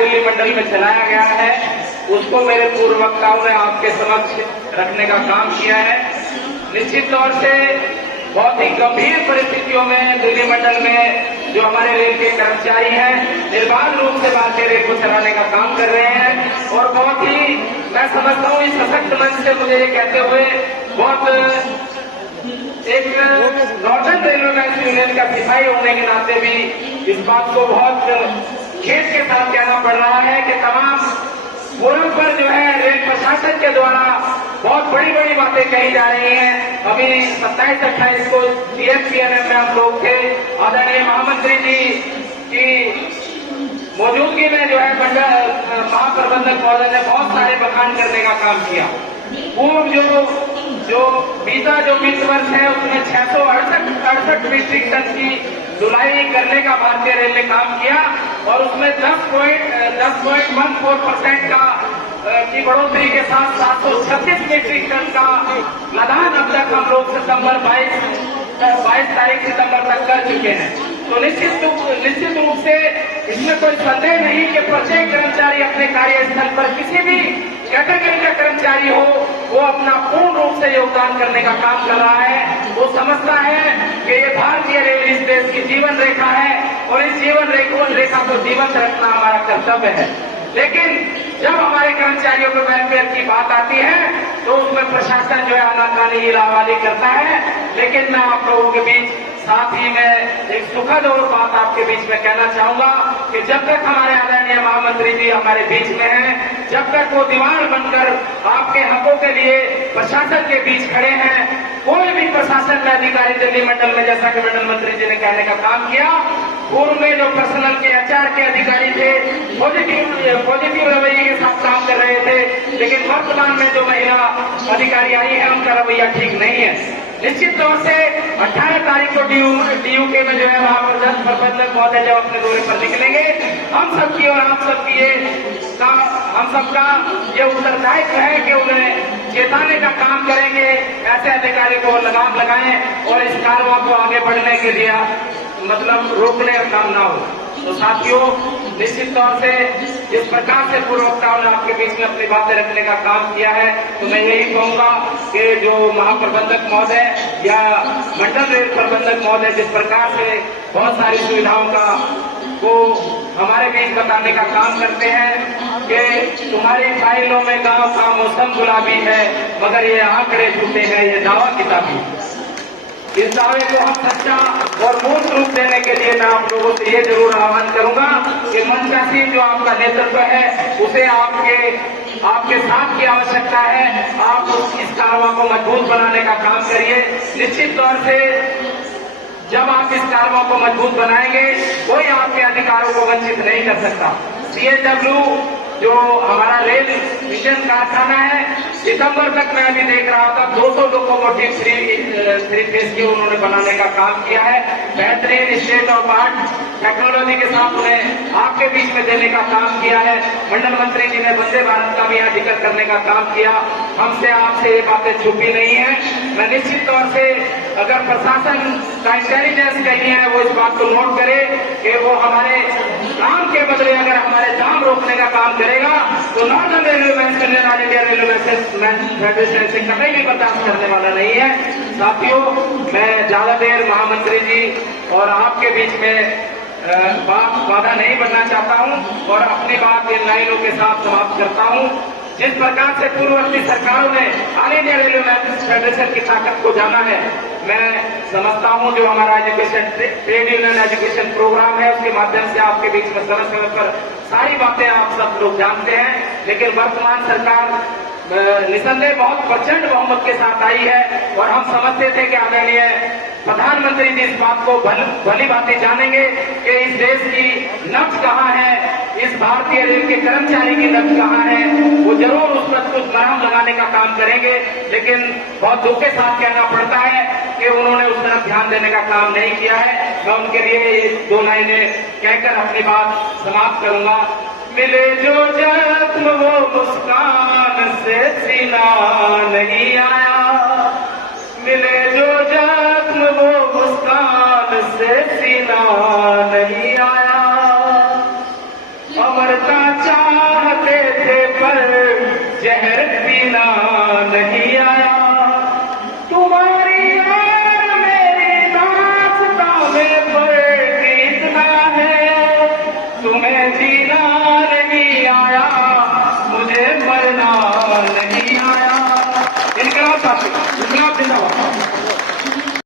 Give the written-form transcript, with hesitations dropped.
दिल्ली मंडल में चलाया गया है उसको मेरे पूर्व वक्ताओं ने आपके समक्ष रखने का काम किया है। निश्चित तौर से बहुत ही गंभीर परिस्थितियों में दिल्ली मंडल में जो हमारे रेल के कर्मचारी हैं निर्बाध रूप से भारतीय रेल को चलाने का काम कर रहे हैं और बहुत ही मैं समझता हूँ इस सशक्त मंच से मुझे ये कहते हुए बहुत एक नॉर्दर्न रेलवे यूनियन का सिपाही होने के नाते भी इस बात को बहुत खेद के साथ कहना पड़ रहा है कि तमाम फोरम पर जो है रेल प्रशासन के द्वारा बहुत बड़ी बड़ी बातें कही जा रही हैं। अभी 27-28 को DFCNM में हम लोग थे, आदरणीय महामंत्री जी की मौजूदगी में जो है महाप्रबंधक महोदय ने बहुत सारे बखान करने का काम किया। पूर्व जो बीता जो वित्त वर्ष है उसमें 668 मीट्रिक टन की ढुलाई करने का भारतीय रेल ने काम किया और उसमें 10.14% का की बढ़ोतरी के साथ 736 मीट्रिक टन का लदान अब तक हम लोग 22 तारीख सितंबर तक कर चुके हैं। तो निश्चित रूप से इसमें कोई संदेह नहीं कि प्रत्येक कर्मचारी अपने कार्यस्थल पर किसी भी कैटेगरी का कर्मचारी हो वो अपना पूर्ण रूप से योगदान करने का काम कर रहा है। वो समझता है कि ये भारतीय रेल इस देश की जीवन रेखा है और इस जीवन रेखा को जीवंत रखना हमारा कर्तव्य है। लेकिन जब हमारे कर्मचारियों के वेलफेयर की बात आती है तो उसमें प्रशासन जो है आनाकानी हिलावाली करता है। लेकिन मैं आप लोगों के बीच साथ ही मैं एक सुखद और बात आपके बीच में कहना चाहूंगा कि जब तक हमारे आदरणीय महामंत्री जी हमारे बीच में हैं, जब तक वो दीवार बनकर आपके हकों के लिए प्रशासन के बीच खड़े हैं, कोई भी प्रशासन का अधिकारी दिल्ली मंडल में जैसा कि मंडल मंत्री जी ने कहने का काम किया, पूर्व में जो पर्सनल के HR के अधिकारी थे पॉजिटिव रवैये के साथ काम कर रहे थे, लेकिन वर्तमान में जो महिला अधिकारी आई है उनका रवैया ठीक नहीं है। निश्चित तौर से 18 तारीख को DUK में जो है महाप्रबंधक महोदय जब अपने दौरे पर निकलेंगे, हम सबकी और आप सबकी हम सबका ये उत्तरदायित्व है कि उन्हें चेताने का काम करेंगे, ऐसे अधिकारी को लगाम लगाएं और इस कार्रवाई को आगे बढ़ने के लिए मतलब रोकने का काम ना हो। तो साथियों, निश्चित तौर से जिस प्रकार से पूर्व वक्ताओं ने आपके बीच में अपनी बातें रखने का काम किया है, तो मैं यही कहूंगा कि जो महाप्रबंधक महोदय या मंडल रेल प्रबंधक महोदय जिस प्रकार से बहुत सारी सुविधाओं का वो हमारे बीच बताने का काम करते हैं कि तुम्हारी फाइलों में गांव का मौसम गुलाबी है मगर ये आंकड़े झूठे हैं, ये दावा किताबी। इस दावे को हम सच्चा और मूल रूप देने के लिए मैं आप लोगों से ये जरूर आह्वान करूंगा कि मंचासी जो आपका नेतृत्व है उसे आपके साथ की आवश्यकता है। आप इस कार्रवाई को मजबूत बनाने का काम करिए। निश्चित तौर से जब आप इस कार्रवाई को मजबूत बनाएंगे कोई आपके अधिकारों को वंचित नहीं कर सकता। CHW जो हमारा रेल मिशन कारखाना है, सितंबर तक मैं अभी देख रहा था 200 लोकोमोटिव थ्री फेज के उन्होंने बनाने का काम किया है। बेहतरीन स्टेट ऑफ आर्ट टेक्नोलॉजी के साथ उन्हें आपके बीच में देने का काम किया है। मंडल मंत्री जी ने वंदे भारत का भी यहाँ जिक्र करने का काम किया। हमसे आपसे ये बातें छुपी नहीं है। मैं निश्चित तौर से अगर प्रशासन का इंटेलिजेंस कहीं है वो इस बात को नोट करे कि वो हमारे काम के बदले अगर हमारे दाम रोकने का काम करेगा तो northern railway all India railway federation से कभी भी बर्दाश्त करने वाला नहीं है। साथियों, मैं ज्यादा देर महामंत्री जी और आपके बीच में बाधा नहीं बनना चाहता हूं और अपनी बात इन लाइनों के साथ समाप्त करता हूं। जिस प्रकार से पूर्ववर्ती सरकारों ने ऑल इंडिया रेलवे फेडरेशन की ताकत को जाना है, मैं समझता हूं जो हमारा education trade union education program है उसके माध्यम से आपके बीच में समय समय पर सारी बातें आप सब लोग जानते हैं। लेकिन वर्तमान सरकार निसंदेह बहुत प्रचंड बहुमत के साथ आई है और हम समझते थे कि आदरणीय प्रधानमंत्री जी इस बात को भली भांति जानेंगे कि इस देश की नब्ज कहाँ है, इस भारतीय रेल के कर्मचारी की नब्ज कहाँ है। वो जरूर उस पर कुछ मरहम लगाने का काम करेंगे, लेकिन बहुत दुख के साथ कहना पड़ता है कि उन्होंने उस तरफ ध्यान देने का काम नहीं किया है। मैं उनके लिए दो लाइनें कहकर अपनी बात समाप्त करूंगा। मिले जो जख्म वो मुस्कान से सीना नहीं आया, मिले जो जख्म वो मुस्कान से सीना नहीं आया, अमरता नहीं आया। इनकलाब साथी, इनकलाब जिंदाबाद।